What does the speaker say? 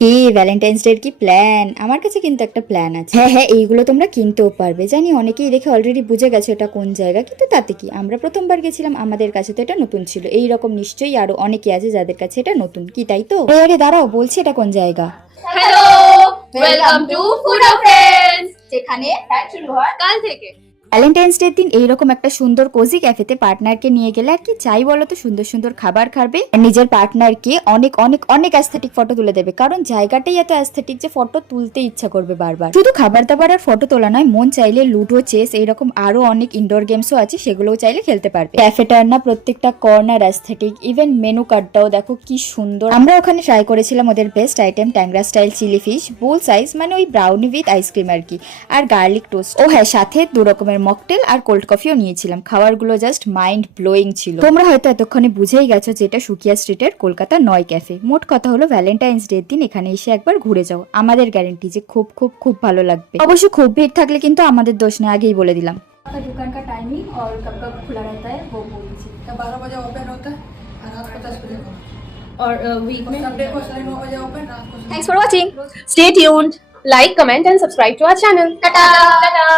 কি Valentine's day কি plan? আমার কাছে কিন্তু একটা প্ল্যান আছে। হ্যাঁ হ্যাঁ, এইগুলো তোমরা কিনতেও পারবে। জানি অনেকেই দেখে অলরেডি বুঝে গেছে এটা কোন জায়গা, কিন্তু তাতে কি, আমরা প্রথমবার গেছিলাম, আমাদের কাছে তো এটা নতুন ছিল। এই রকম নিশ্চয়ই আরো অনেকে আছে যাদের কাছে এটা নতুন, কি তাই তো? আরে আরে দাঁড়াও, বলছি এটা কোন জায়গা। Hello, welcome to food of friends, যেখানে ব্যাচ শুরু হয় কাল থেকে। ভ্যালেন্টাইন্স ডে দিন এইরকম একটা সুন্দর কোজি ক্যাফেতে পার্টনারকে নিয়ে গেলে আর কি চাই বলো তো, সুন্দর সুন্দর খাবার খাবে আর নিজের পার্টনারকে অনেক অনেক অনেক অ্যাস্থেটিক ফটো তুলে দেবে। কারণ জায়গাটাই এত অ্যাস্থেটিক যে ফটো তুলতে ইচ্ছা করবে বারবার। শুধু খাবার দাবার আর ফটো তোলা নয়, মন চাইলে লুডো, চেস, এইরকম আরো অনেক ইনডোর গেমসও আছে, সেগুলোও চাইলে খেলতে পারবে। ক্যাফেটার না প্রত্যেকটা কর্নার অ্যাস্থেটিক, ইভেন মেনু কার্ডটাও দেখো কি সুন্দর। আমরা ওখানে ট্রাই করেছিলাম ওদের বেস্ট আইটেম, ট্যাংরা স্টাইল চিলি ফিশ, বোল সাইজ, মানে ওই ব্রাউনি উইথ আইসক্রিম আর কি, আর গার্লিক টোস্ট। ও হ্যাঁ, সাথে 2 রকমের মকটেল আর কোল্ড কফিও নিয়েছিলাম। খাবারগুলো জাস্ট মাইন্ড ব্লোয়িং ছিল। তোমরা হয়তো এতক্ষণে বুঝেই গেছো যে এটা সুকিয়া স্ট্রিটের কলকাতা নয় ক্যাফে। মোট কথা হলো ভ্যালেন্টাইন্স ডে দিন এখানে এসে একবার ঘুরে যাও, আমাদের গ্যারেন্টি যে খুব খুব খুব ভালো লাগবে। অবশ্য খুব ভিড় থাকলে কিন্তু আমাদের দোষ নেই, আগেই বলে দিলাম। दुकान का टाइमिंग और कब कब खुला रहता है वो बोल दीजिए। 12 बजे ओपन होता है और रात को 10 बजे बंद। और वीक में संडे को 9 बजे ओपन, रात को Thanks for watching. Stay tuned. Like, comment and subscribe to our channel. Tata.